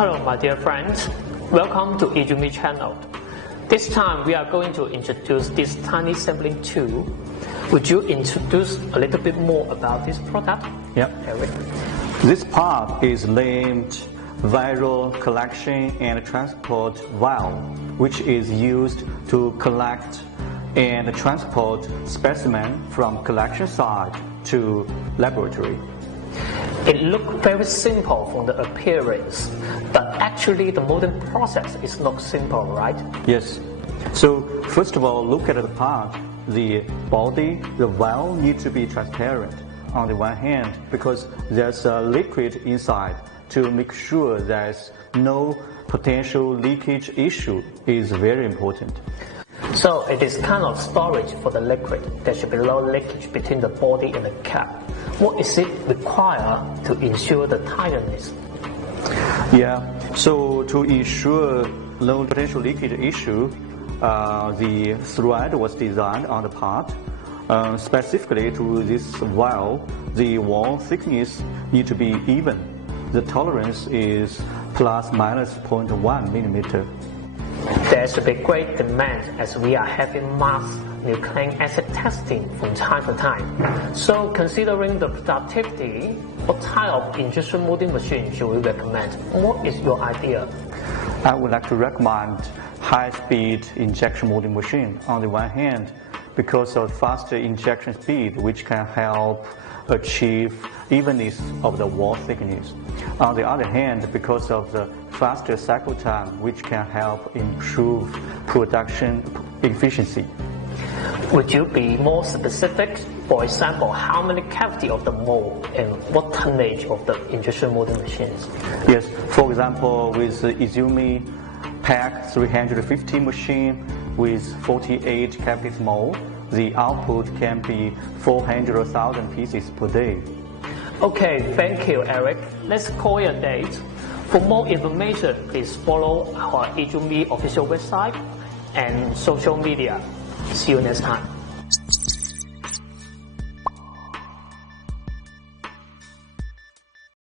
Hello my dear friends, welcome to Yizumi channel. This time we are going to introduce this tiny sampling tool. Would you introduce a little bit more about this product? Yeah. Eric? This part is named viral collection and transport valve, which is used to collect and transport specimen from collection site to laboratory. It looks very simple from the appearance, but actually the modern process is not simple, right? Yes. So first of all, look at the part. The body, the valve needs to be transparent on the one hand because there's a liquid inside to make sure there's no potential leakage issue is very important. So it is kind of storage for the liquid. There should be no leakage between the body and the cap. What is it required to ensure the tightness? Yeah, so to ensure no potential leakage issue, the thread was designed on the part. Specifically to this valve, the wall thickness need to be even. The tolerance is plus minus 0.1 millimeter. There should be great demand as we are having mass nucleic acid testing from time to time. So considering the productivity, what type of injection molding machine should we recommend? What is your idea? I would like to recommend high-speed injection molding machine on the one hand because of faster injection speed which can help achieve evenness of the wall thickness. On the other hand, because of the faster cycle time which can help improve production efficiency. Would you be more specific? For example, how many cavity of the mold and what tonnage of the injection molding machines? Yes, for example, with the Yizumi PAC 350 machine with 48 cavities mold, the output can be 400,000 pieces per day. Okay, thank you, Eric. Let's call it a date. For more information, please follow our Yizumi official website and social media. See you next time.